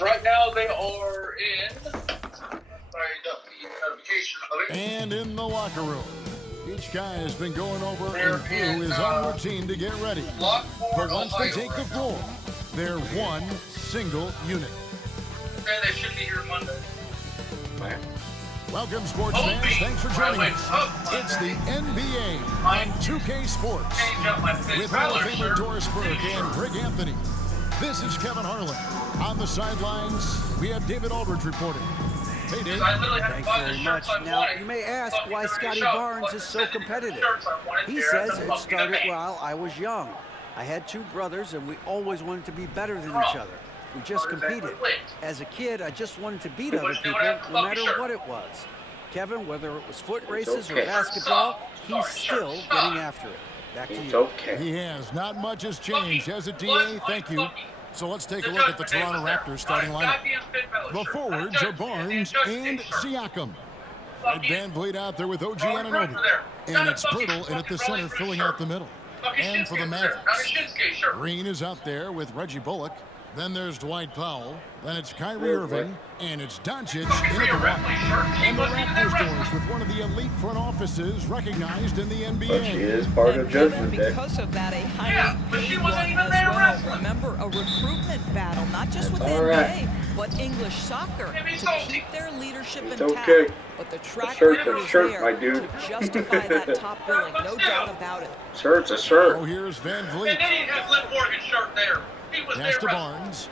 Right now they are in. And in the locker room, each guy has been going over and through his own routine to get ready. But once they take the floor, they're one single unit. And they should be here Monday. Welcome, sports fans. Thanks for joining us. It's the NBA on 2K Sports with Hall of Famer Doris Burke and Greg Anthony. This is Kevin Harlan. On the sidelines, we have David Aldridge reporting. Hey, Dave. Thanks very much. Now, you may ask why Scotty Barnes is so competitive. He says it started while I was young. I had two brothers, and we always wanted to be better than each other. We just competed. As a kid, I just wanted to beat other people, no matter what it was. Kevin, whether it was foot races or basketball, he's still getting after it. Back to you. He has. Not much has changed, has it, DA? Thank you. So let's take a look at the Toronto Raptors starting lineup. The forwards are Barnes and Siakam. Fred VanVleet out there with OG Anunoby. And it's Pirtle in at the center, filling out the middle. And for the Mavericks, Green is out there with Reggie Bullock. Then there's Dwight Powell. Then it's Kyrie Irving. And it's Doncic in at the one. And the Raptors doors with one of the elite front offices recognized in the NBA. But she is part of Judgment Day. Because of that, a highly paid one as well. Remember, a recruitment battle, not just with the NBA, but English soccer, to keep their leadership intact. But the track record is there to justify that top billing, no doubt about it. Shirt's a shirt. Oh, here's VanVleet. Pass to Barnes.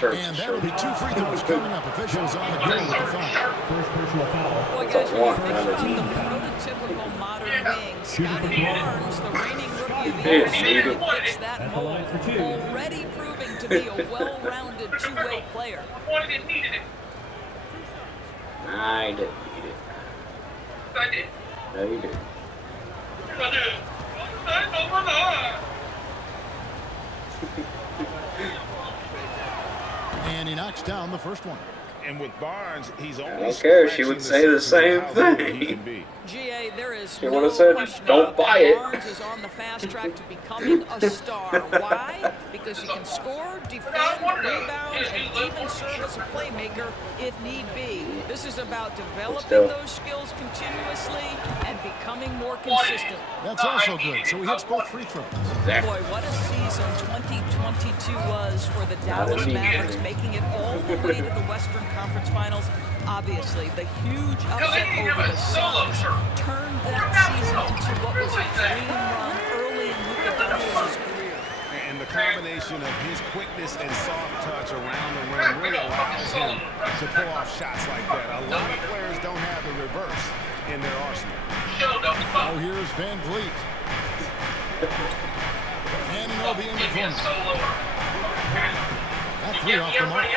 And that'll be two free throws coming up. Officials on the go with the foul. First personal foul. Boy, guys, when you think of the prototypical modern wing, Scotty Barnes, the reigning rookie of the year, fits that mold, already proving to be a well-rounded two-way player. I didn't need it. I did. No, you did. And he knocks down the first one. And with Barnes, he's only I don't care. She would say the same thing. GA, there is She would no have said, question "Don't buy it." Barnes is on the fast track to becoming a star. Why? Because he can score, defend, rebound, and even serve as a playmaker if need be. This is about developing those skills continuously and becoming more consistent. That's also good. So he hits both free throws. Boy, what a season 2022 was for the Dallas Mavericks, making it all the way to the Western Conference Finals. Obviously, the huge upset over the Suns turned that season into what was a dream run early in Luka Doncic's career. And the combination of his quickness and soft touch around the rim really allows him to pull off shots like that. A lot of players don't have the reverse in their arsenal. Oh, here's VanVleet. And Anunoby in the corner. That three off the mark.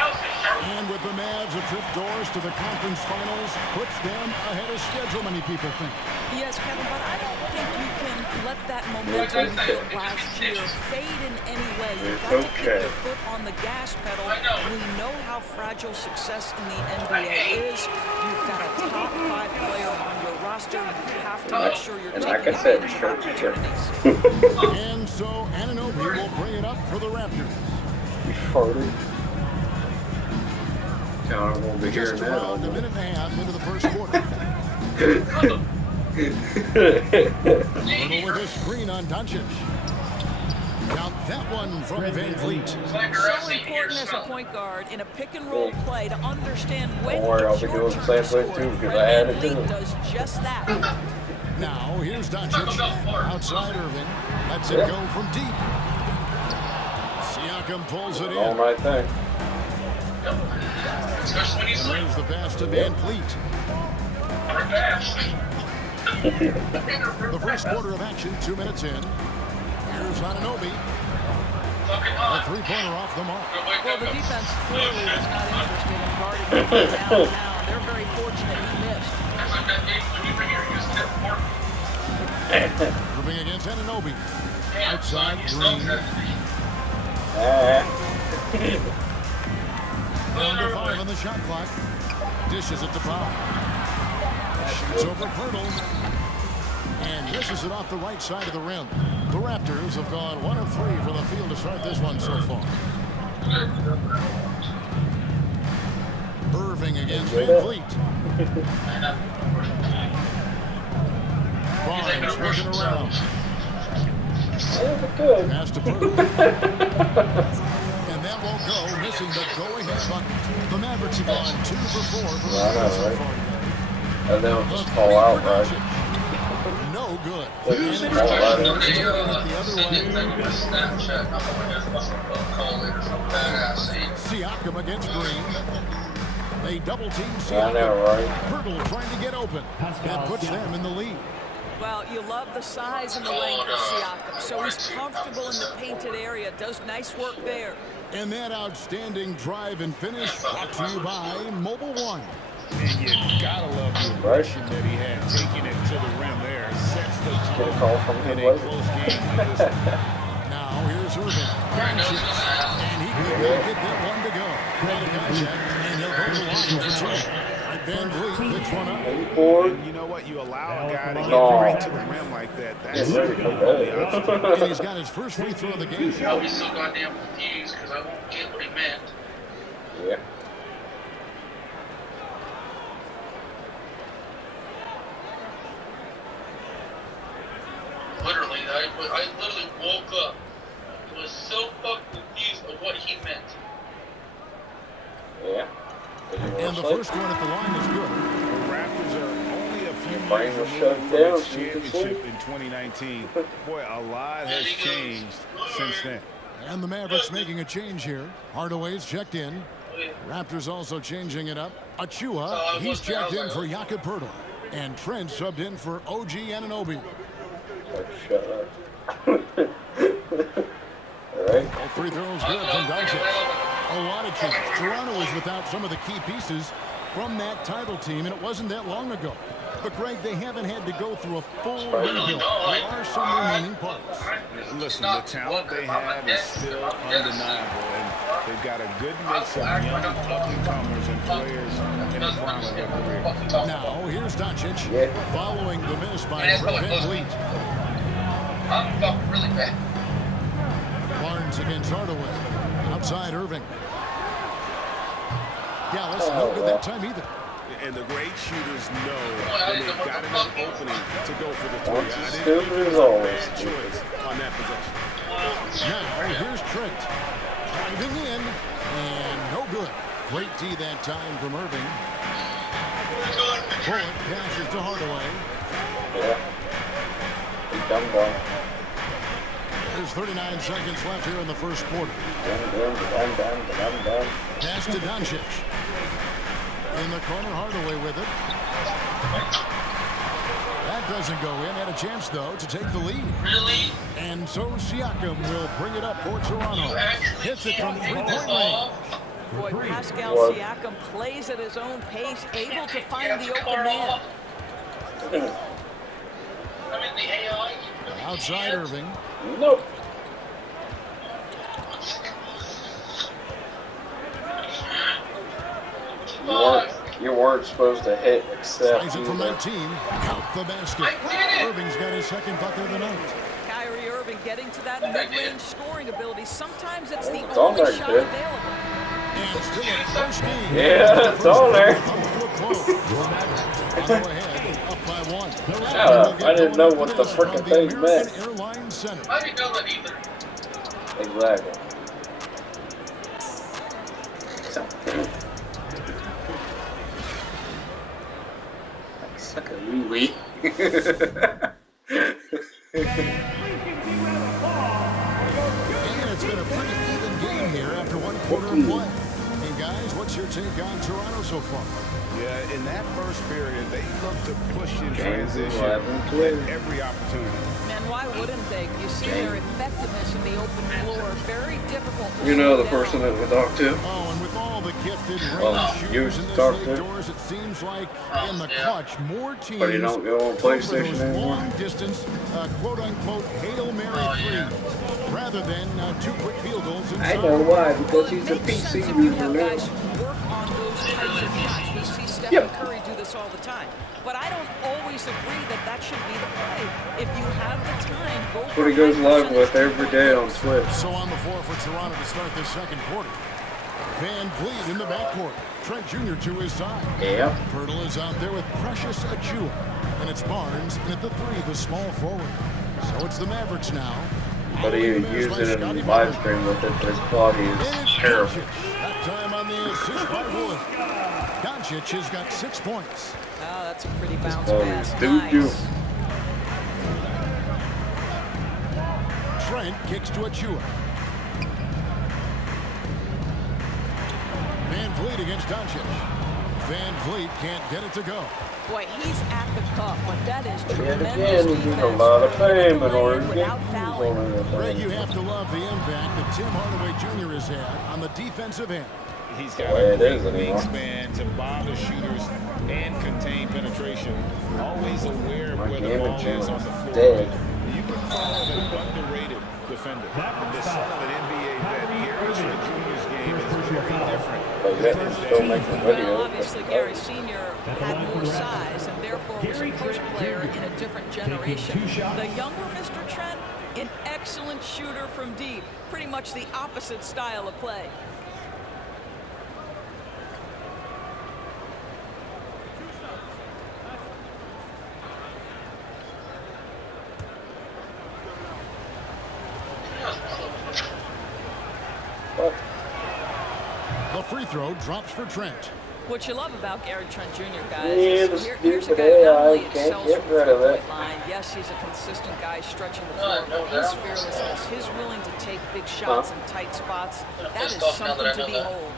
And with the Mavs, a trip doors to the conference finals puts them ahead of schedule, many people think. Yes, Kevin, but I don't think you can let that momentum we built last year fade in any way. You've got to keep your foot on the gas pedal. We know how fragile success in the NBA is. You've got a top 5 player on your roster. You have to make sure you're taking advantage of opportunities. And so Anunoby will bring it up for the Raptors. You farted. I won't be hearing Just that. around a minute and a half into the first quarter. Little with a screen on Doncic. Count that one from VanVleet. So important as a point guard in a pick and roll play to understand when Don't worry, I'll it's be your doing turn the to same way score. too, because I had it VanVleet too. does just that. Now here's Doncic. Outside Irving. Lets it go from deep. Siakam pulls it All in. right thing. There's the pass to VanVleet. The first quarter of action, 2 minutes in. Here's Anunoby. A three-pointer off the mark. Well, the defense clearly was not interested in guarding him downtown. They're very fortunate he missed. Moving against Anunoby. Outside Green. Down to 5 on the shot clock. Dishes it to Powell. Shoots over Pirtle. And misses it off the right side of the rim. The Raptors have gone 1 of 3 for the field start this one so far. Irving against Van Vliet. Barnes working around. Pass to Purdle. And that won't go, missing the go-ahead bucket. The Mavericks have gone 2 for 4 from the field so far today. And they'll just fall out, right? No good. They'll And just it's fall out. the other way. Siakam against Green. They double-team Siakam. I know, right? Purdle trying to get open. That puts them in the lead. Well, you love the size and the length of Siakam, so he's comfortable in the painted area, does nice work there. And that outstanding drive and finish brought to you by Mobile One. And you gotta love the aggression that he had, taking it to the rim there. Sets the Get a call from tone him in a later. close game like this. Now here's Irving. And he could not get that one to go. Out of contact, and he'll go to the line for two. Van Vliet picks one up. And you know what? You allow a guy to get right to the rim like that. That's the only option. And he's got his first free throw of the game. I'll be so goddamn confused because I won't get what he meant. Yeah. Literally, I literally woke up and was so fucking confused of what he meant. Yeah. And the first one at the line is good. The Raptors are only a few brain years was removed shut from down, its so you can championship in 2019. Boy, a lot has changed since then. And the Mavericks making a change here. Hardaway's checked in. Raptors also changing it up. Achua, he's checked in for Jakob Purdle. And Trent subbed in for OG Anunoby. Shut up. Alright. All free throws good from Doncic. A lot of change. Toronto is without some of the key pieces from that title team, and it wasn't that long ago. But, Greg, they haven't had to go through a full rebuild. There are some remaining parts. Listen, the talent they have is still undeniable, and they've got a good mix of young up-and-comers and players in the prime of their career. Now, here's Doncic, following the miss by Man, Fred VanVleet. I'm fucking really bad. Barnes against Hardaway. Outside Irving. Gallus, no good that time either. And the great shooters know when they've got enough opening to go for the three. Once I it's didn't stupid think as it was a always. bad choice on that possession. Now, here's Trent. Driving in, and no good. Great D that time from Irving. Bullock passes to Hardaway. Yeah. He's done done. There's 39 seconds left here in the first quarter. Done. Pass to Doncic. In the corner, Hardaway with it. That doesn't go in. Had a chance, though, to take the lead. Really? And so Siakam will bring it up for Toronto. Hits it from three-point range. Boy, Pascal Siakam plays at his own pace, able to find the open man. I mean, the AI. Outside Irving. Nope. You weren't supposed to hit except Slides it from 19. Count the basket. Irving's got his second bucket of the night. Kyrie Irving getting to that mid-range scoring ability. Sometimes it's the It's on only there, shot kid. available. And still a close game. Yeah, it's on there. Go ahead, up by one. Shut up. I didn't know what the frickin' thing meant. Airlines Center. I didn't know that either. Exactly. Suck a wee-wee. And it's been a pretty even game here after one quarter of play. And guys, what's your take on Toronto so far? Yeah, in that first period, they looked to push in transition 11 at clear. every opportunity. And why wouldn't they? You see their effectiveness in the open floor. Very difficult to You know the slow down. person that we talked to? Oh, and with all the gifted Well, range you shooters in this talked league to. doors, it seems like in the clutch, more teams But he don't go on go for PlayStation those anymore. long-distance, quote-unquote, Hail Mary threes, rather than two quick field goals inside. I know why, Well, because it he's a makes sense PC if you user have now. guys who work on those types of shots. We see Stephen Curry do this all the time. But I don't always agree that that should be the play. If you have the time, go That's for what he goes live high with percentage every day on two-point Twitch. So on the floor for Toronto to start this second quarter. Van Vliet in the backcourt. Trent Jr. to his side. Yep. Pirtle is out there with Precious Achiuwa. And it's Barnes, and at the three, the small forward. So it's the Mavericks now. But he used it in the live stream with it, but his quality is terrible. That time on the assist by Wood. Doncic has got 6 points. Oh, that's a pretty bounce Oh, pass. doo-doo. Nice. Trent kicks to Achiuwa. Van Vliet against Doncic. Van Vliet can't get it to go. Boy, he's at the cup, but that is Yet tremendous again, he needs defense. a lot of fame in order to get Without views fouling. on it. Greg, you have to love the impact that Tim Hardaway Jr. has had on the defensive end. He's got Way a it great is anymore. wingspan to bother shooters and contain penetration. Always aware of My where the gaming ball is channel on the is floor. dead. You can call him an underrated defender. The solid NBA vet, Gary Trent Jr.'s game is very different. But yet he's still making Well, videos. obviously, Gary Sr. had more size and therefore was a post player in a different generation. The younger Mr. Trent, an excellent shooter from deep. Pretty much the opposite style of play. What? The free throw drops for Trent. What you love about Gary Trent Jr., guys, Yeah, is the here's a stupid guy who not AI only can't excels get from the rid of it. three-point line. Yes, he's a consistent guy stretching the floor, but his fearlessness, his willing to take big shots in tight spots, that is something to behold.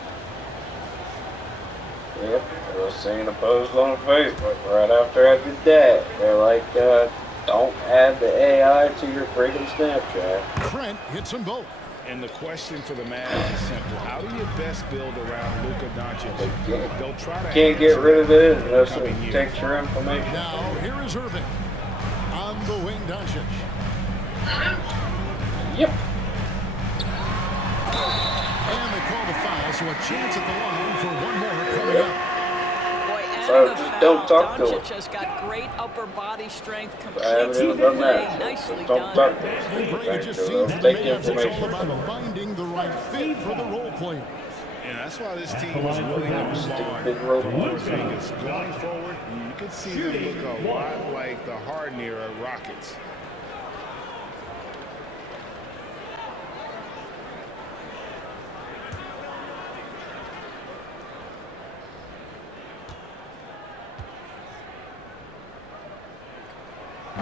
Yep, I was seeing a post on Facebook right after I did that. They're like, don't add the AI to your freaking Snapchat. Trent hits them both. And the question for the Mavs is simple. How do you best build around Luka Doncic? They'll try to Can't get rid of it unless it takes your information. Now, here is Irving. On the wing, Doncic. Yep. And they call the foul, so a chance at the line for one more coming up. Boy, and So the just foul, don't talk to him. Doncic has got great upper body strength, I haven't completes the even done play, that. nicely Don't done. talk to And me. Greg, it just Thank seems you. the Take Mavs, it's all information. about finding the right fit for the role players. And that's why this team was willing to move on Big from rope. Vegas. Going forward, you could see them look a lot like the Harden era Rockets.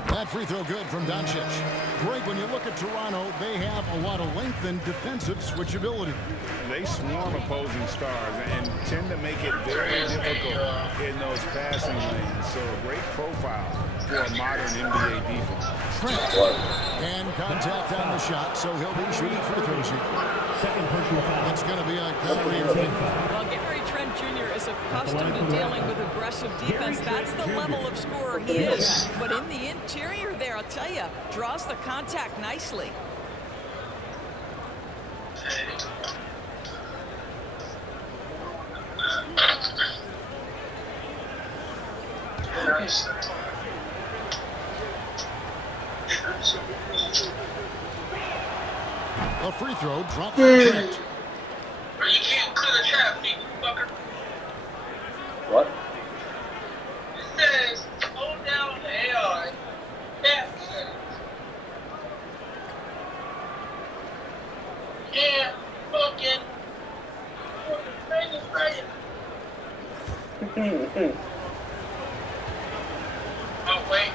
That free throw good from Doncic. Greg, when you look at Toronto, they have a lot of length and defensive switchability. They swarm opposing stars and tend to make it very difficult in those passing lanes. So a great profile for a modern NBA defense. Trent. And contact on the shot, so he'll be shooting free throws here. It's going to be on Kyrie Irving. Well, Gary Trent Jr. is accustomed to dealing with aggressive defense. That's the level of scorer he is. But in the interior there, I'll tell you, draws the contact nicely. Nice. A free throw dropped for Trent. Bro, you can't clear the trap, you fucker. What? It says, tone down the AI. Cap settings. Yeah, fucking. Oh, wait.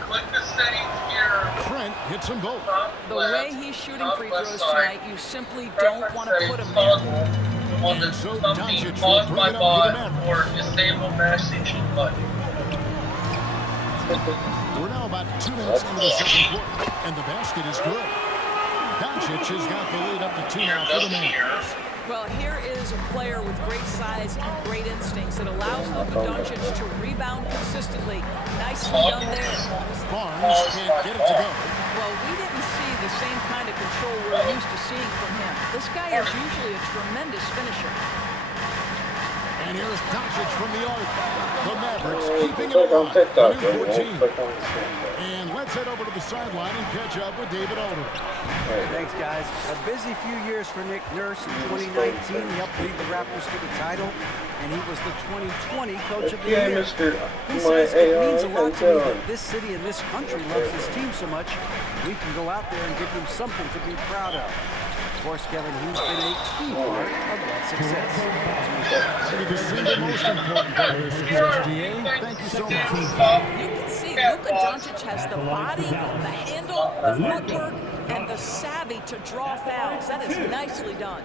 Click the settings here. Trent hits them both. The way he's shooting free throws tonight, you simply don't want to put him there. On the And so something Doncic will pause bring my it up for the bot Mavericks. or disable messaging button. We're now about 2 minutes into the second quarter, and the basket is good. Doncic has got the lead up to 2 now for the Mavericks. Well, here is a player with great size and great instincts. It allows Luka Doncic to rebound consistently. Nicely done there. Barnes can't get it to go. Well, we didn't see the same kind of control we're used to seeing from him. This guy is usually a tremendous finisher. And here's Doncic from the arc. The Mavericks keeping it Click on alive. TikTok, A but new you 14. won't click on the screen. And let's head over to the sideline and catch up with David Alder. Thanks, guys. A busy few years for Nick Nurse. In 2019, he helped lead the Raptors to the title, and he was the 2020 Coach of the Yeah, Year. Mr. He My says it means a AI, lot to me that this city and this country loves this team so much, we can go out there and give them something to be proud of. Of course, Kevin, he's been a key part of that success. The single most important part of their success, DA. Thank you so much. You can see Luka Doncic has the body, the handle, the footwork, and the savvy to draw fouls. That is nicely done.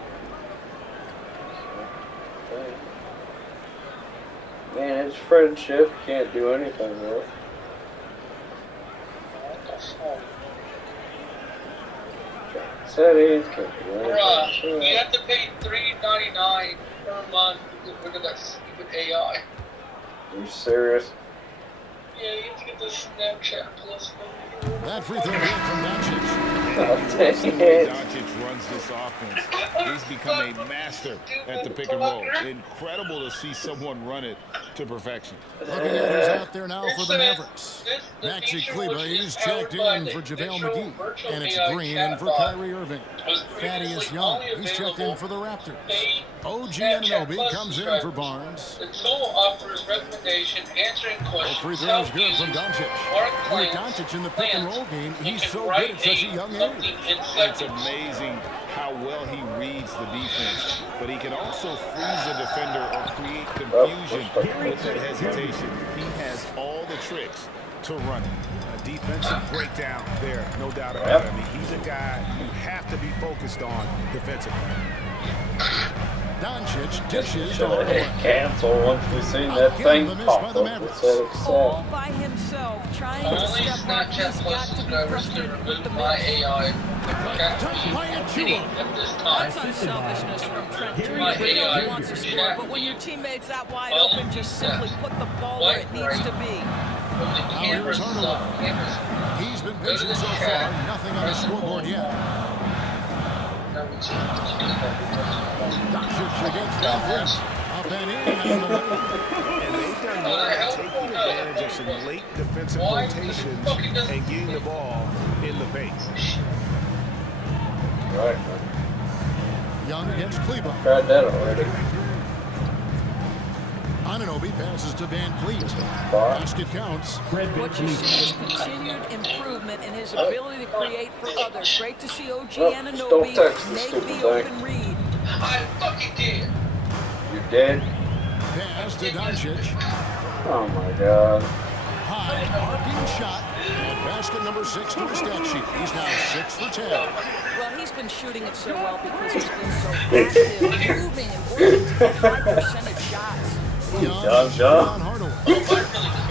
Man, his friendship can't do anything with. Settings can't do Bruh, anything. you have to pay $3.99 per month to get rid of that stupid AI. Are you serious? Yeah, you have to get the Snapchat Plus. That free throw hit from Doncic. Doncic runs this offense. He's become a master at the pick and roll. Incredible to see someone run it to perfection. Looking at who's out there now for the Mavericks. Maxi Kleber, he's checked in for JaVale McGee. And it's Green in for Kyrie Irving. Thaddeus Young, he's checked in for the Raptors. OG Anunoby comes in for Barnes. The tool offers recommendation, answering The questions. free throw is good from Doncic. With Doncic in the pick and roll game, he's so good at such a young age. It's amazing how well he reads the defense, but he can also freeze a defender or create confusion with that hesitation. He has all the tricks to run it. A defensive breakdown there, no doubt about it. I mean, he's a guy you have to be focused on defensively. Doncic dishes to Should have hit Hardaway. cancel once we seen that thing pop up. It said All accept. by himself, trying to Only step up. Snapchat He's Plus got to be subscribers to frustrated with the remove my miss. AI. Achua. At this time. That's unselfishness from Trent My Jr. We know AI he wants to score, but when your teammate's that wide open, just simply put the ball where it needs to be. From the cameras here's up. Hardaway. Cameras. He's been patient so far. Nothing on the scoreboard yet. Doncic against Van Vliet. Up and in on the move. And they've done well taking advantage of some late defensive rotations and getting the ball in the paint. Right. Young against Kleber. Tried that already. Anunoby passes to Van Vliet. Bar. Basket counts. What you see is continued improvement in his ability to create for others. Great to see OG Oh, Anunoby don't touch the make stupid the thing. open read. I fucking did. You dead? Pass to Doncic. Oh my god. High arcing shot. And basket number 6 to the stat sheet. He's now 6 for 10. Well, he's been shooting it so well because he's been so active, moving, and working to get high percentage shots. Young John. on Hardaway.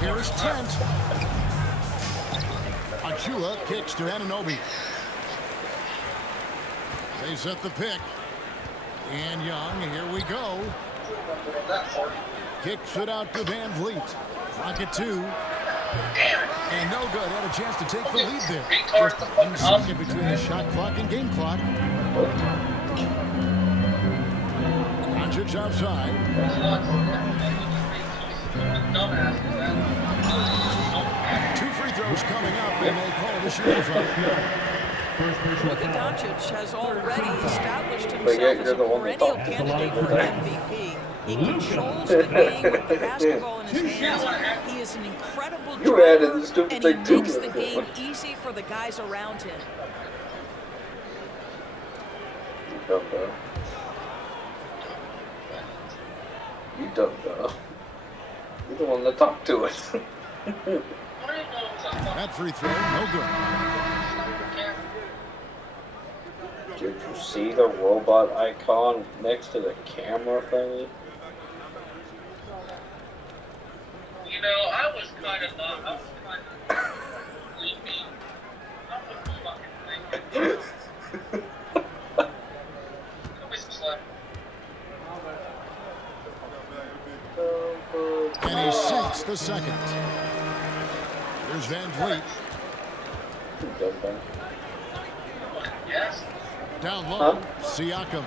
Here's Trent. Achua kicks to Anunoby. They set the pick. And Young, here we go. Kicks it out to Van Vliet. Rocket 2. And no good. Had a chance to take the lead there. Just 1 second between the shot clock and game clock. Doncic outside. 2 free throws coming up, and they call the shooting foul. Luka Doncic has already established But himself yet as you're a the one that perennial talks. candidate for MVP. He controls the game with the basketball in his hands. He is an incredible You added driver, the stupid and he thing too. makes the game easy for the guys around him. You dumb dumb. You're the one that talked to us. That free throw, no good. Did you see the robot icon next to the camera thingy? You know, I was kind of not. I was kind of sleepy. I was fucking thinking. Give me some slack. And he sinks the second. Here's Van Vliet. Yes. Down low, Siakam.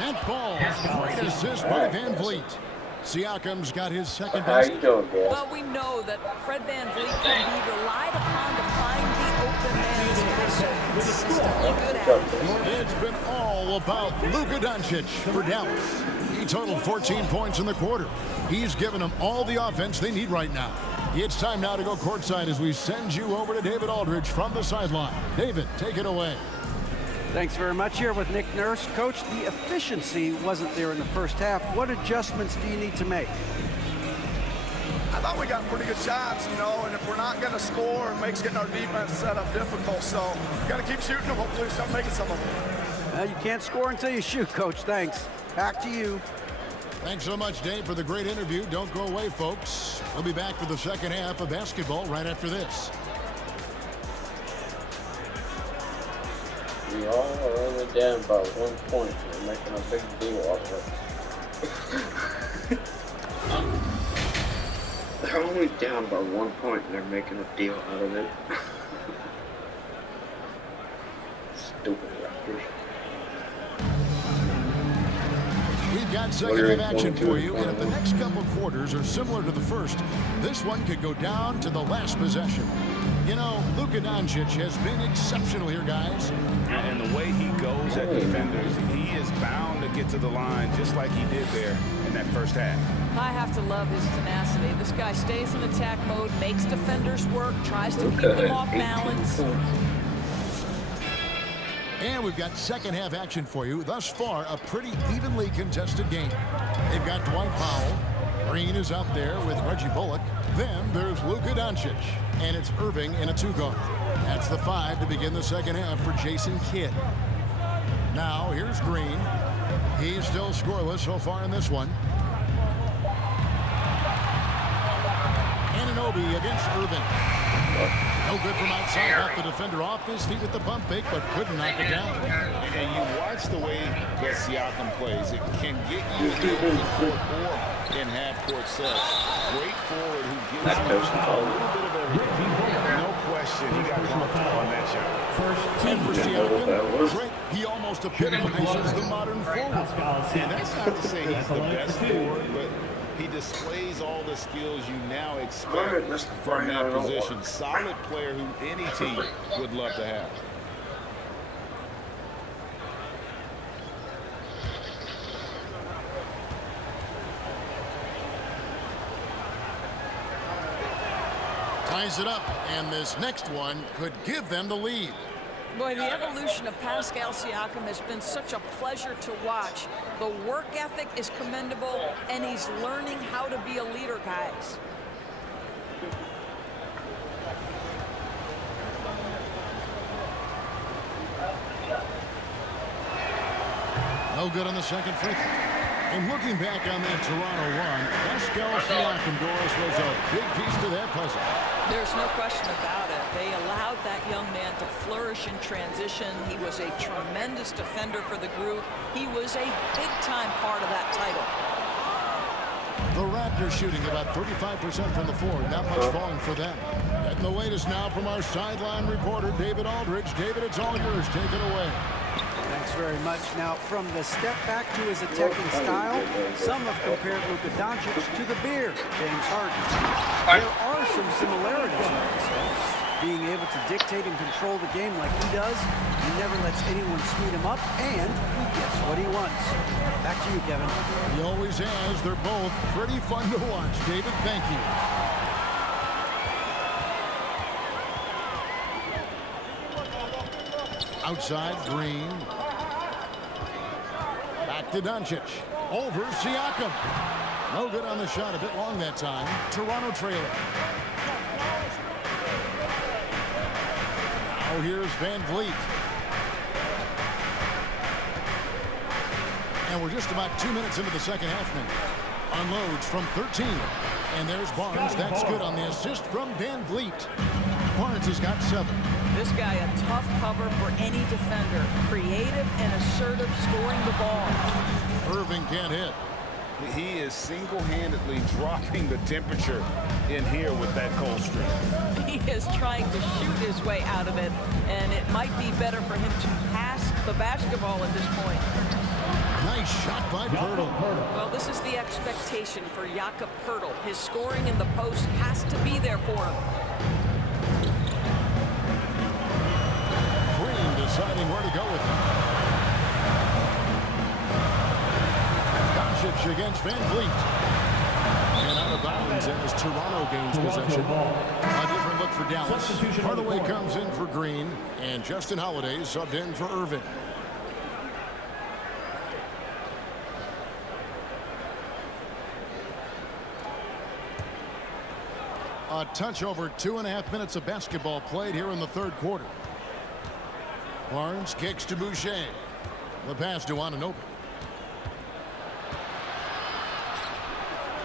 And falls. Great assist by Van Vliet. Siakam's got his second How best. you doing, guys? Well, we know that Fred VanVleet can be relied upon to find the open man. This guy's so consistently good at it. It's been all about Luka Doncic for Dallas. He totaled 14 points in the quarter. He's given them all the offense they need right now. It's time now to go courtside as we send you over to David Aldridge from the sideline. David, take it away. Thanks very much. Here with Nick Nurse. Coach, the efficiency wasn't there in the first half. What adjustments do you need to make? I thought we got pretty good shots, you know, and if we're not going to score, it makes getting our defense set up difficult. So we got to keep shooting and hopefully start making some of them. You can't score until you shoot, Coach. Thanks. Back to you. Thanks so much, Dave, for the great interview. Don't go away, folks. We'll be back for the second half of basketball right after this. We all are only down by 1 point. We're making a big deal out of it. They're only down by 1 point and they're making a deal out of it. Stupid Raptors. We've got second half action for you, and if the next couple quarters are similar to the first, this one could go down to the last possession. You know, Luka Doncic has been exceptional here, guys. And the way he goes at defenders, he is bound to get to the line just like he did there in that first half. I have to love his tenacity. This guy stays in attack mode, makes defenders work, tries to keep them off balance. And we've got second half action for you. Thus far, a pretty evenly contested game. They've got Dwight Powell. Green is out there with Reggie Bullock. Then there's Luka Doncic. And it's Irving in a two-guard. That's the 5 to begin the second half for Jason Kidd. Now, here's Green. He's still scoreless so far in this one. Anunoby against Irving. No good from outside. Got the defender off his feet with the bump fake, but couldn't knock it down. And you watch the way that Siakam plays. It can get you in the court or in half-court sets. Great forward who gives you a little bit of everything. No question, he got bumped on that shot. And for Siakam, great. He almost epitomizes the modern forward. And that's not to say he's the best forward, but he displays all the skills you now expect from that position. Solid player who any team would love to have. Ties it up, and this next one could give them the lead. Boy, the evolution of Pascal Siakam has been such a pleasure to watch. The work ethic is commendable, and he's learning how to be a leader, guys. No good on the second free throw. And looking back on that Toronto run, Pascal Siakam, Doris, was a big piece to that puzzle. There's no question about it. They allowed that young man to flourish in transition. He was a tremendous defender for the group. He was a big-time part of that title. The Raptors shooting about 35% from the floor. Not much falling for them. And the latest now from our sideline reporter, David Aldridge. David, it's all yours. Take it away. Thanks very much. Now, from the step back to his attacking style, some have compared Luka Doncic to the Bear, James Harden. There are some similarities, you would say. Being able to dictate and control the game like he does, he never lets anyone speed him up, and he gets what he wants. Back to you, Kevin. He always has. They're both pretty fun to watch. David, thank you. Outside, Green. Back to Doncic. Over Siakam. No good on the shot. A bit long that time. Toronto trailing. Now here's VanVleet. And we're just about 2 minutes into the second half now. Unloads from 13. And there's Barnes. That's good on the assist from VanVleet. Barnes has got 7. This guy a tough cover for any defender. Creative and assertive scoring the ball. Irving can't hit. He is single-handedly dropping the temperature in here with that cold streak. He is trying to shoot his way out of it, and it might be better for him to pass the basketball at this point. Nice shot by Pirtle. Well, this is the expectation for Jakob Pirtle. His scoring in the post has to be there for him. Green deciding where to go with him. Doncic against Van Vliet. And out of bounds as Toronto gains possession. A different look for Dallas. Hardaway comes in for Green, and Justin Holiday subbed in for Irvin. A touch over 2.5 minutes of basketball played here in the third quarter. Barnes kicks to Boucher. The pass to Anunoby.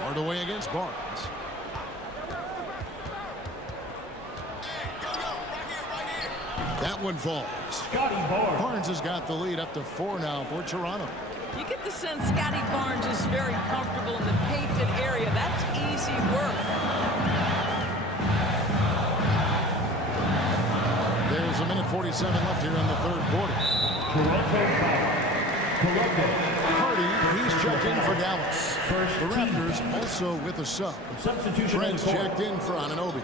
Hardaway against Barnes. That one falls. Barnes has got the lead up to 4 now for Toronto. You get the sense Scotty Barnes is very comfortable in the painted area. That's easy work. There's 1:47 left here in the third quarter. Hardy, he's checked in for Dallas. The Raptors also with a sub. Trent's checked in for Anunoby.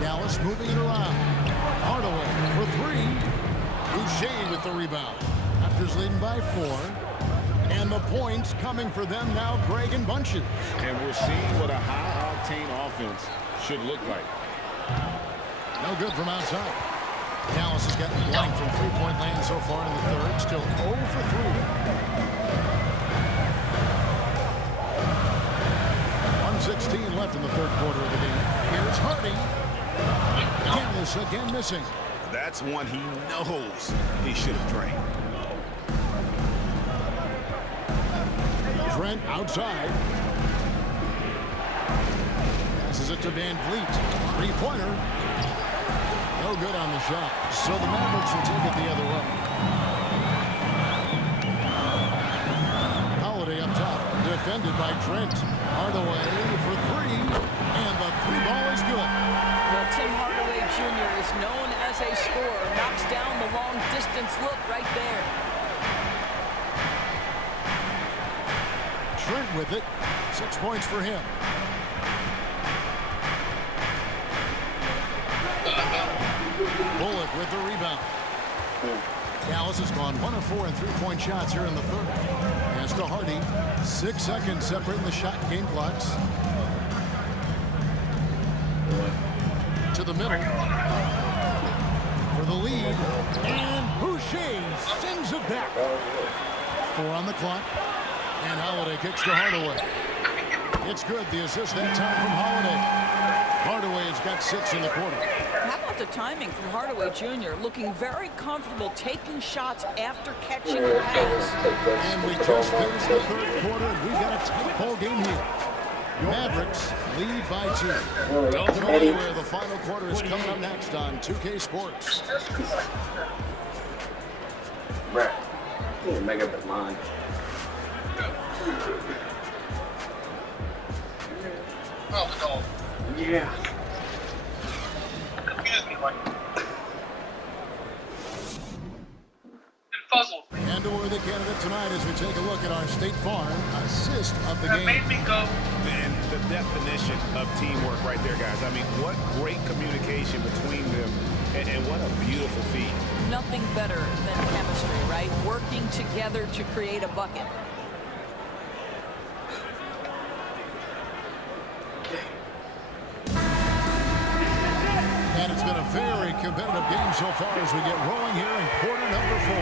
Dallas moving it around. Hardaway for 3. Boucher with the rebound. Raptors leading by 4. And the points coming for them now, Greg and Bunches. And we're seeing what a high-octane offense should look like. No good from outside. Dallas has gotten blank from three-point land so far in the third. Still 0 for 3. 1:16 left in the third quarter of the game. Here's Hardy. Dallas again missing. That's one he knows he should have drained. Trent outside. Passes it to Van Vliet. Three-pointer. No good on the shot. So the Mavericks will take it the other way. Holiday up top. Defended by Trent. Hardaway for 3. And the 3 ball is good. Well, Tim Hardaway Jr. is known as a scorer. Knocks down the long-distance look right there. Trent with it. 6 points for him. Bullock with the rebound. Dallas has gone 1 of 4 in three-point shots here in the third. As to Hardy, 6 seconds separating the shot and game clocks. To the middle. For the lead. And Boucher sends it back. 4 on the clock. And Holiday kicks to Hardaway. It's good. The assist that time from Holiday. Hardaway has got 6 in the quarter. How about the timing from Hardaway Jr. looking very comfortable taking shots after catching the pass. And we just finished the third quarter, and we've got a tight ball game here. Mavericks lead by 2. Don't go anywhere. The final quarter is coming up next on 2K Sports. Bruh, you need to make up his mind. Oh, the dog. Yeah. Confused me, like. Puzzled. And we're the candidate tonight as we take a look at our State Farm assist of the That game. made me go. And the definition of teamwork right there, guys. I mean, what great communication between them, and what a beautiful feat. Nothing better than chemistry, right? Working together to create a bucket. And it's been a very competitive game so far as we get rolling here in quarter number 4.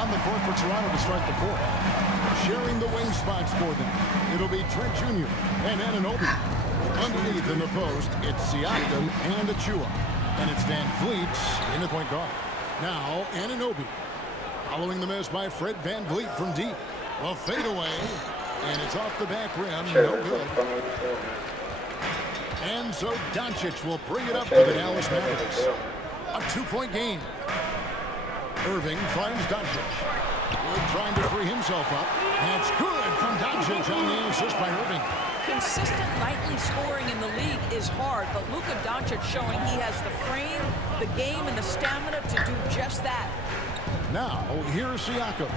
On the court for Toronto to start the fourth. Sharing the wing spots for them. It'll be Trent Jr. and Anunoby. Underneath in the post, it's Siakam and Achua. And it's Van Vliet in the point guard. Now, Anunoby. Following the miss by Fred Van Vliet from deep. A fadeaway. And it's off the back rim. No good. And so Doncic will bring it up for the Dallas Mavericks. A 2-point game. Irving finds Doncic. Wood trying to free himself up. That's good from Doncic on the assist by Irving. Consistent nightly scoring in the league is hard, but Luka Doncic showing he has the frame, the game, and the stamina to do just that. Now, here's Siakam.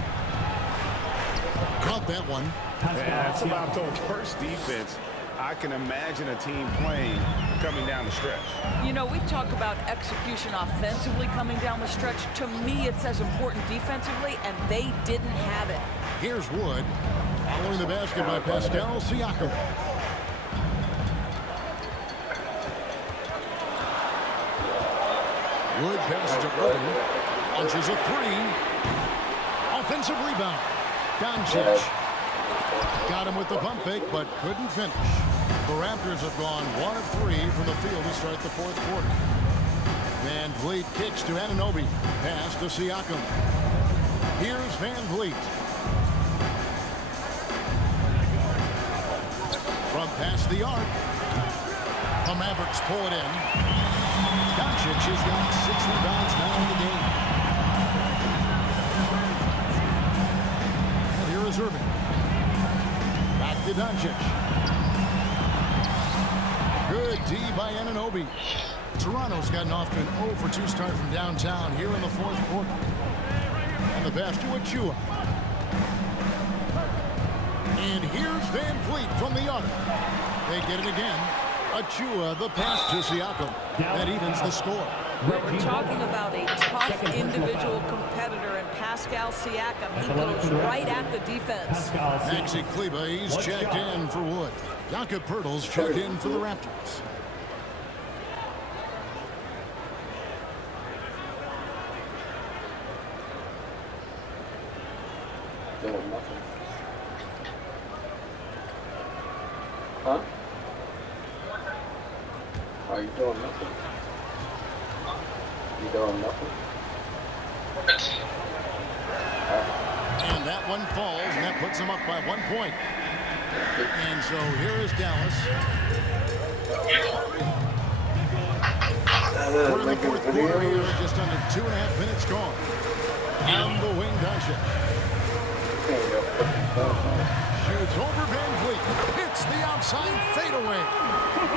Caught that one. That's about the worst defense I can imagine a team playing coming down the stretch. You know, we talk about execution offensively coming down the stretch. To me, it's as important defensively, and they didn't have it. Here's Wood. Following the basket by Pascal Siakam. Wood passes to Irving. Launches a three. Offensive rebound. Doncic. Got him with the pump fake, but couldn't finish. The Raptors have gone 1 of 3 from the field to start the fourth quarter. Van Vliet kicks to Anunoby. Pass to Siakam. Here's Van Vliet. From past the arc. The Mavericks pull it in. Doncic has got 6 rebounds now in the game. And here is Irving. Back to Doncic. Good D by Anunoby. Toronto's gotten off to an 0 for 2 start from downtown here in the fourth quarter. And the pass to Achua. And here's Van Vliet from the arc. They get it again. Achua, the pass to Siakam. That evens the score. We're talking about a tough individual competitor in Pascal Siakam. He goes right at the defense. Maxi Kleber, he's checked in for Wood. Jakob Poeltl's checked in for the Raptors. Doing nothing. Huh? Are you doing nothing? You doing nothing? And that one falls, and that puts them up by 1 point. And so here is Dallas. We're in the fourth quarter here, just under 2.5 minutes gone. On the wing, Doncic. Shoots over Van Vliet. Hits the outside fadeaway.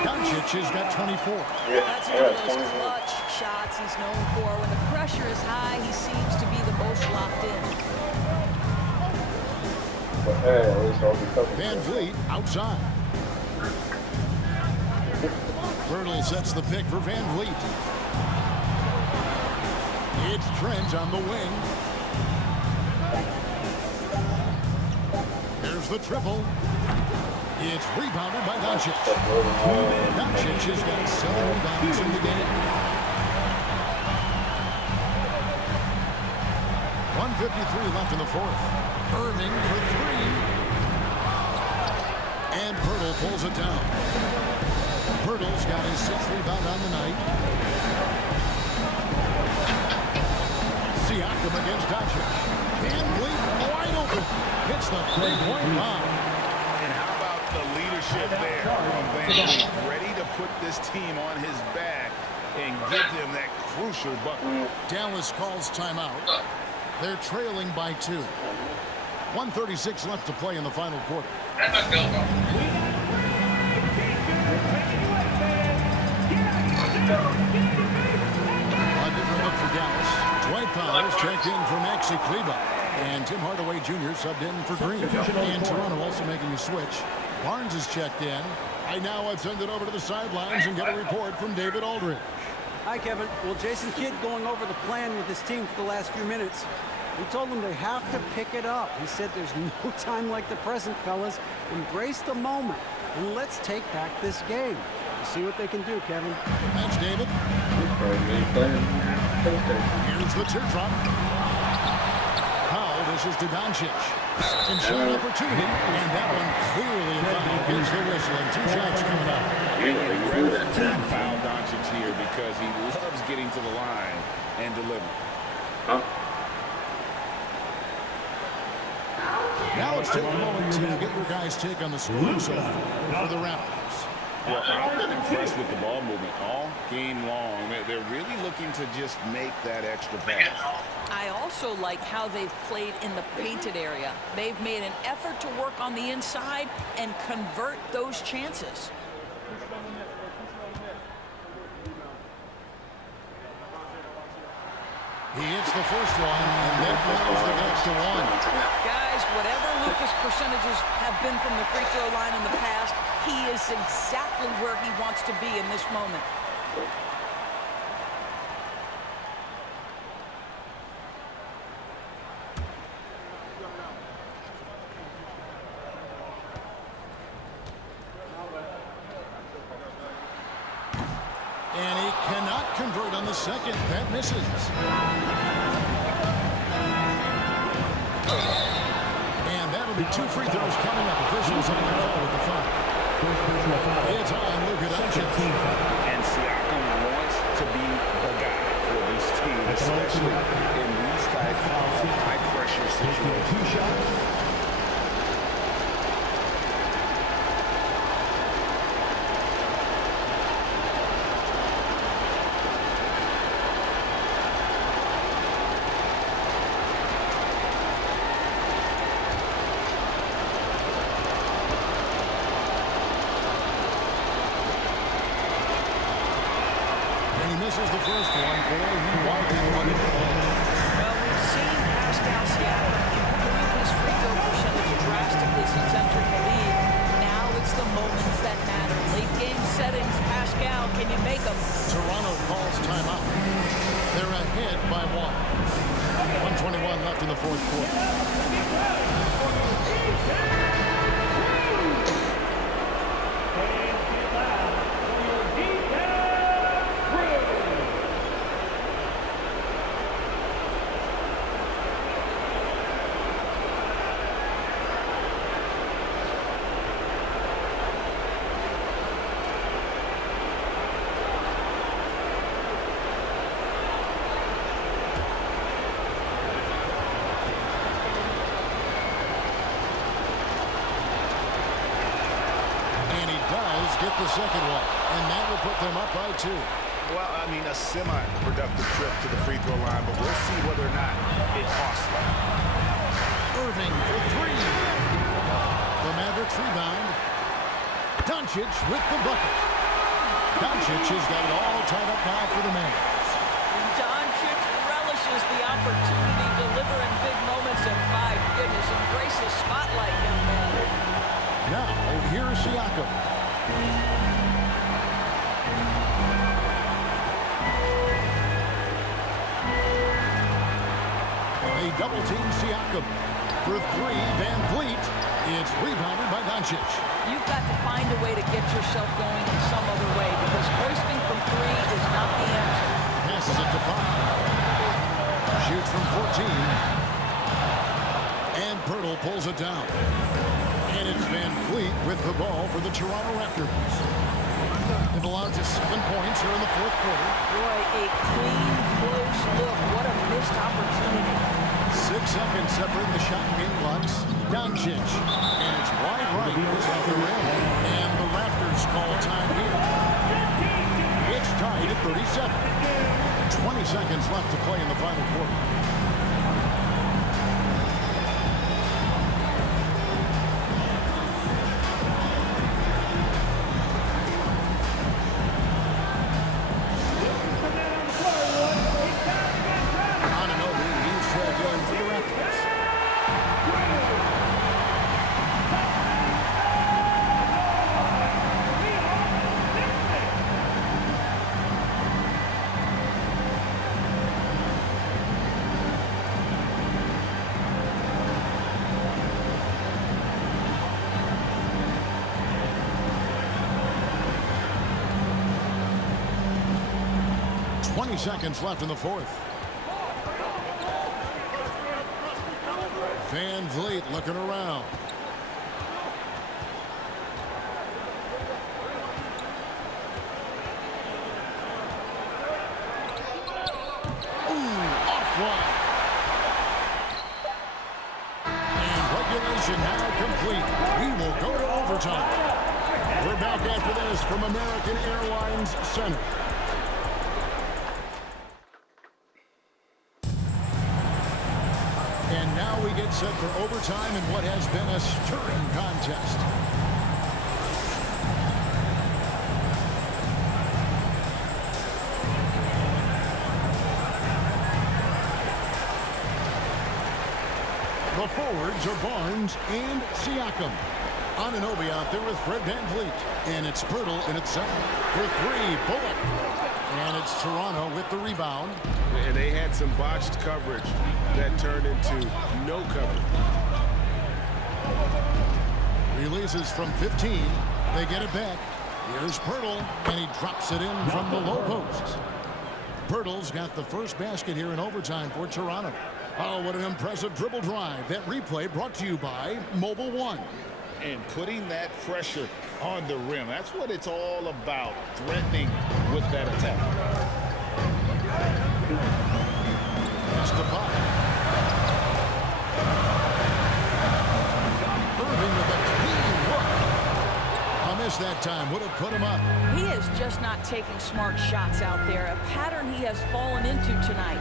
Doncic has got 24. That's one of those clutch shots he's known for. When the pressure is high, he seems to be the most locked in. Van Vliet outside. Poeltl sets the pick for Van Vliet. It's Trent on the wing. There's the triple. It's rebounded by Doncic. Doncic has got 7 rebounds in the game. 1:53 left in the fourth. Irving for 3. And Poeltl pulls it down. Poeltl's got his 6th rebound on the night. Siakam against Doncic. Van Vliet wide open. Hits the 3-point bomb. And how about the leadership there from Van Vliet, ready to put this team on his back and give them that crucial bucket. Dallas calls timeout. They're trailing by 2. 1:36 left to play in the final quarter. That's a field goal. A different look for Dallas. Dwight Powell's checked in for Maxi Kleber. And Tim Hardaway Jr. subbed in for Green. And Toronto also making a switch. Barnes is checked in. I now would send it over to the sidelines and get a report from David Aldridge. Hi, Kevin. Well, Jason Kidd going over the plan with his team for the last few minutes. He told them they have to pick it up. He said there's no time like the present, fellas. Embrace the moment, and let's take back this game. We'll see what they can do, Kevin. Thanks, David. Here's the teardrop. Powell dishes to Doncic. Second shot opportunity, and that one clearly a foul. Gives the whistle, and 2 shots coming up. Team foul Doncic here because he loves getting to the line and delivering. Now let's take a moment to get your guys' take on the score so far for the Raptors. Well, I've been impressed with the ball movement all game long. They're really looking to just make that extra pass. I also like how they've played in the painted area. They've made an effort to work on the inside and convert those chances. He hits the first one, and then blows the gap to one. Guys, whatever Lucas' percentages have been from the free throw line in the past, he is exactly where he wants to be in this moment. And he cannot convert on the second. That misses. And that'll be 2 free throws coming up. Officials on the call with the foul. It's on Luka Doncic. And Siakam wants to be the guy for this team, especially in these types of high-pressure situations. Misses the first one. Boy, he wanted that one to fall. Well, we've seen Pascal Siakam improve his free throw percentage drastically since entering the league. Now it's the moments that matter. Late game settings, Pascal, can you make them? Toronto calls timeout. They're ahead by 1. 1:21 left in the fourth quarter. Get the second one, and that will put them up by 2. Well, I mean, a semi-productive trip to the free throw line, but we'll see whether or not it costs them. Irving for 3. The Mavericks rebound. Doncic with the bucket. Doncic has got it all tied up now for the Mavs. Doncic relishes the opportunity to deliver in big moments, and my goodness, embrace the spotlight, young man. Now, here's Siakam. They double-team Siakam. For 3, Van Vliet. It's rebounded by Doncic. You've got to find a way to get yourself going in some other way, because hoisting from 3 is not the answer. Passes it to Pop. Shoots from 14. And Pirtle pulls it down. And it's Van Vliet with the ball for the Toronto Raptors. They've allowed just 7 points here in the fourth quarter. Boy, a clean, close look. What a missed opportunity. 6 seconds separating the shot and game clocks. Doncic. And it's wide right. It's off the rim. And the Raptors call time here. It's tied at 37. 20 seconds left to play in the final quarter. Seconds left in the fourth. Van Vliet looking around. Offline. And regulation now complete. We will go to overtime. We're back after this from American Airlines Center. And now we get set for overtime in what has been a stirring contest. The forwards are Barnes and Siakam. Anunoby out there with Fred VanVleet. And it's Pirtle in its center. For three, Bullock. And it's Toronto with the rebound. And they had some botched coverage that turned into no coverage. Releases from 15. They get it back. Here's Pirtle, and he drops it in from the low post. Pirtle's got the first basket here in overtime for Toronto. Oh, what an impressive dribble drive. That replay brought to you by Mobile One. And putting that pressure on the rim. That's what it's all about, threatening with that attack. Pass to Pop. Irving with a clean look. A miss that time. Would have put him up. He is just not taking smart shots out there. A pattern he has fallen into tonight.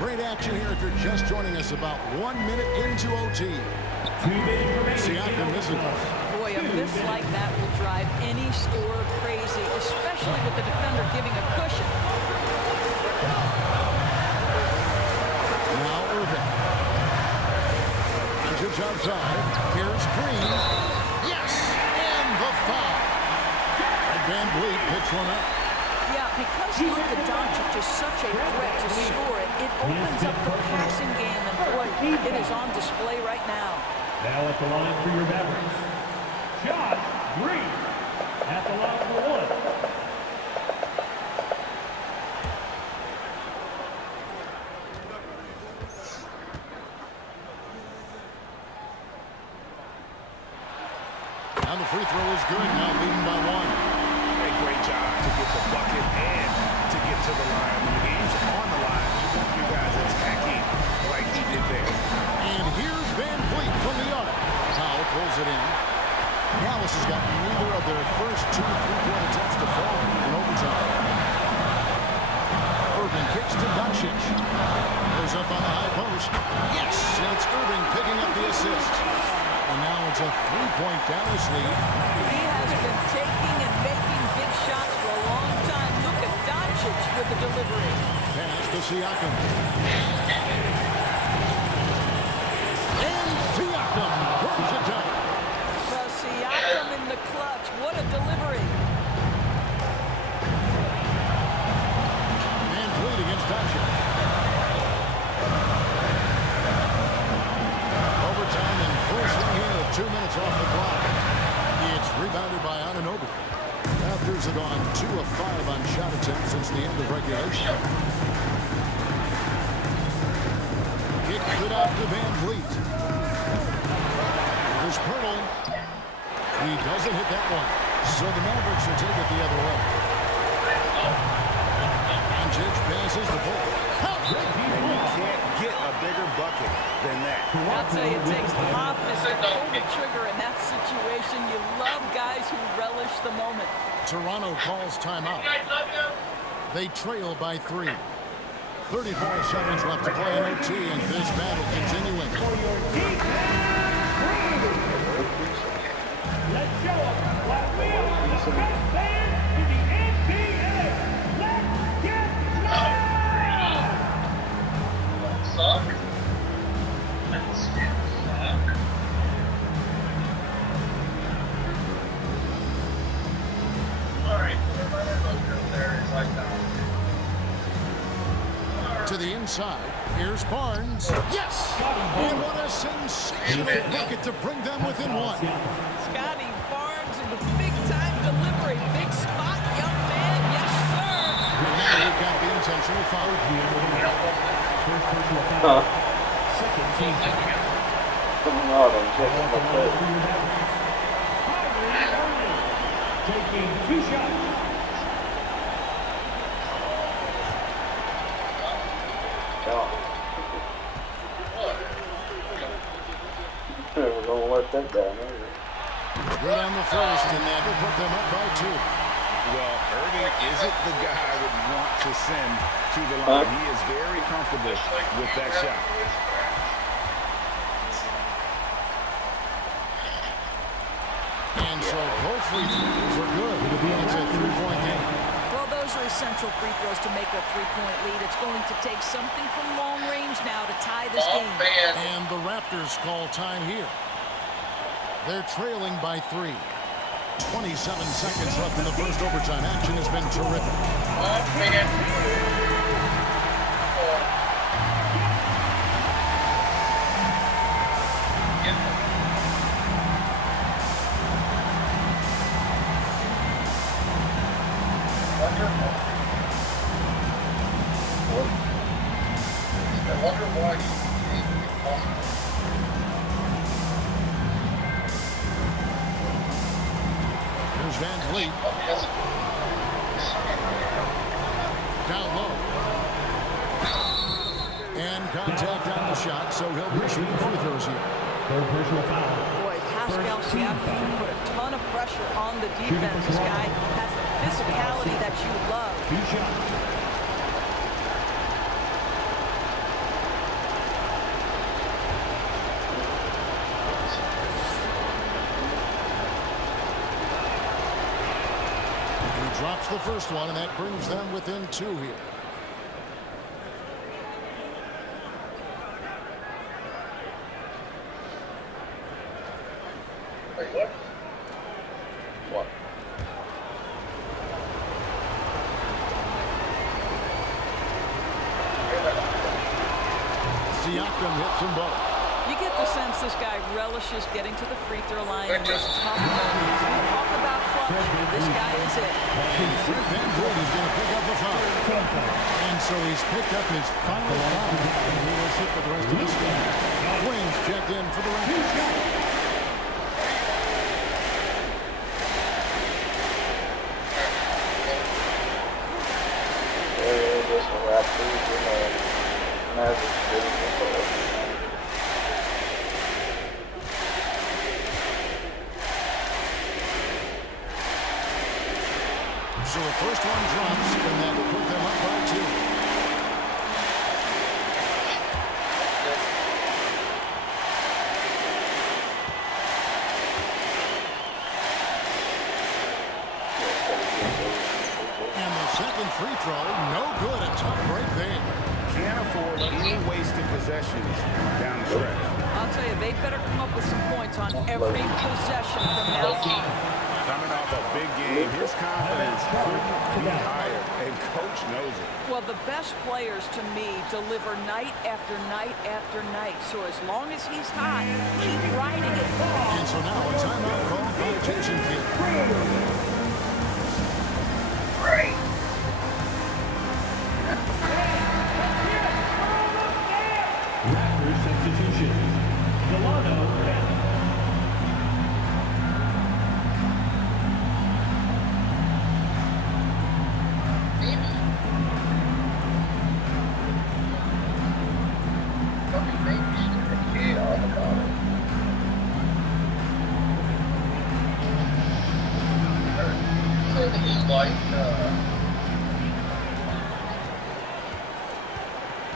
Great action here if you're just joining us, about 1 minute into OT. Siakam misses. Boy, a miss like that will drive any scorer crazy, especially with the defender giving a cushion. Now Irving. Doncic outside. Here's Green. Yes! And the foul. And VanVleet picks one up. Yeah, because Luka Doncic is such a threat to score it, it opens up the passing game, and boy, it is on display right now. Now at the line for your Mavericks, Josh Green at the line for one. And the free throw is good, now leading by one. A great job to get the bucket and to get to the line. When the game's on the line, you want you guys attacking like he did there. And here's VanVleet from the arc. Powell pulls it in. Dallas has got neither of their first two three-point attempts to fall in overtime. Irving kicks to Doncic. Goes up on the high post. Yes! And it's Irving picking up the assist. And now it's a three-point Dallas lead. He has been taking and making big shots for a long time. Look at Doncic with the delivery. Pass to Siakam. And Siakam throws it down. Well, Siakam in the clutch. What a delivery. VanVleet against Doncic. Overtime in full swing here with 2 minutes off the clock. It's rebounded by Anunoby. Raptors have gone 2 of 5 on shot attempts since the end of regulation. Kicks it out to VanVleet. Here's Pirtle. He doesn't hit that one. So the Mavericks will take it the other way. Doncic passes the ball. And you can't get a bigger bucket than that. I'll tell you, it takes confidence to pull the trigger in that situation. You love guys who relish the moment. Toronto calls timeout. They trail by 3. 34 seconds left to play in OT, and this battle continuing. Let's show them what we are the best fans in the NBA. Let's get loud! Suck. Let's get suck. Alright, whatever there is like that. To the inside, here's Barnes. Yes! And what a sensational bucket to bring them within 1. Scotty Barnes in the big-time delivery. Big spot, young man. Yes, sir. And now we've got the intentional foul. First personal foul. Second team foul. Come on, I'm checking my foot. Taking 2 shots. We're going down there. Good on the first, and that will put them up by 2. Well, Irving isn't the guy I would want to send to the line. He is very comfortable with that shot. And so both free throws are good. It's a 3-point game. Well, those are essential free throws to make a 3-point lead. It's going to take something from long range now to tie this game. And the Raptors call time here. They're trailing by 3. 27 seconds left in the first overtime. Action has been terrific. I wonder why he Here's Van Vliet. Down low. And contact on the shot, so he'll be shooting free throws here. Third personal foul. Boy, Pascal Siakam put a ton of pressure on the defense. This guy has the physicality that you love. 2 shots. Drops the first one, and that brings them within 2 here. Wait, what? Siakam hits them both. You get the sense this guy relishes getting to the free throw line in those tough moments. You talk about clutch, this guy is it. Fred Van Vliet is going to pick up the foul. And so he's picked up his final foul. And he will sit for the rest of this game. Wings checked in for the Raptors. Raptors and Mavericks. So the first one drops, and that will put them up by 2. And the second free throw, no good. A tough break there. Can't afford any wasted possessions down the stretch. I'll tell you, they better come up with some points on every possession from now on. Coming off a big game, his confidence couldn't be higher, and coach knows it. Well, the best players, to me, deliver night after night after night. So as long as he's hot, keep riding it. And so now a timeout called by Jason Kidd. Right. Raptors substitution. Delano and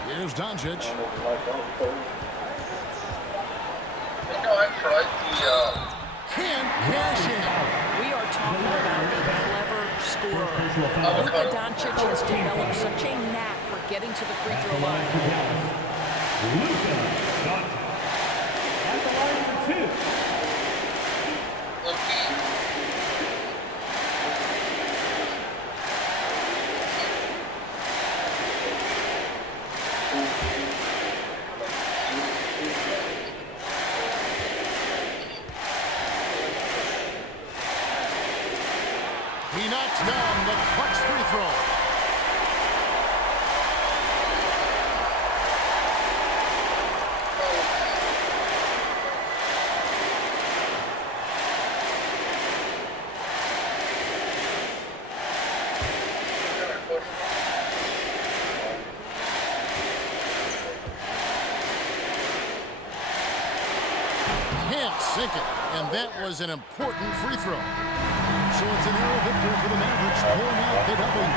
Here's Doncic. I tried Can't cash in. We are talking about a clever scorer. Luka Doncic has developed such a knack for getting to the free throw line. Luka Doncic. At the line for 2. He knocks down the clutch free throw. Can't sink it. And that was an important free throw. So it's an arrow victory for the Mavericks, pulling out the W.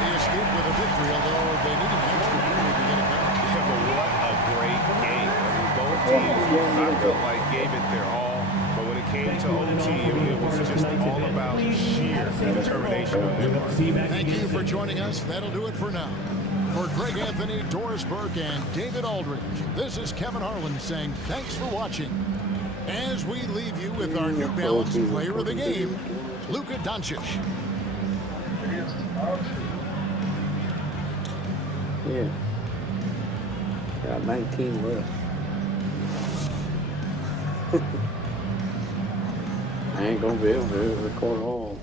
They escaped with a victory, although they needed an extra period to get it back. Yeah, but what a great game. I mean, both teams, I felt like, gave it their all. But when it came to OT, it was just all about sheer determination on their part. Thank you for joining us. That'll do it for now. For Greg Anthony, Doris Burke, and David Aldridge, this is Kevin Harlan saying thanks for watching. As we leave you with our New Balance player of the game, Luka Doncic. Yeah. Got 19 left. I ain't gonna be able to record all.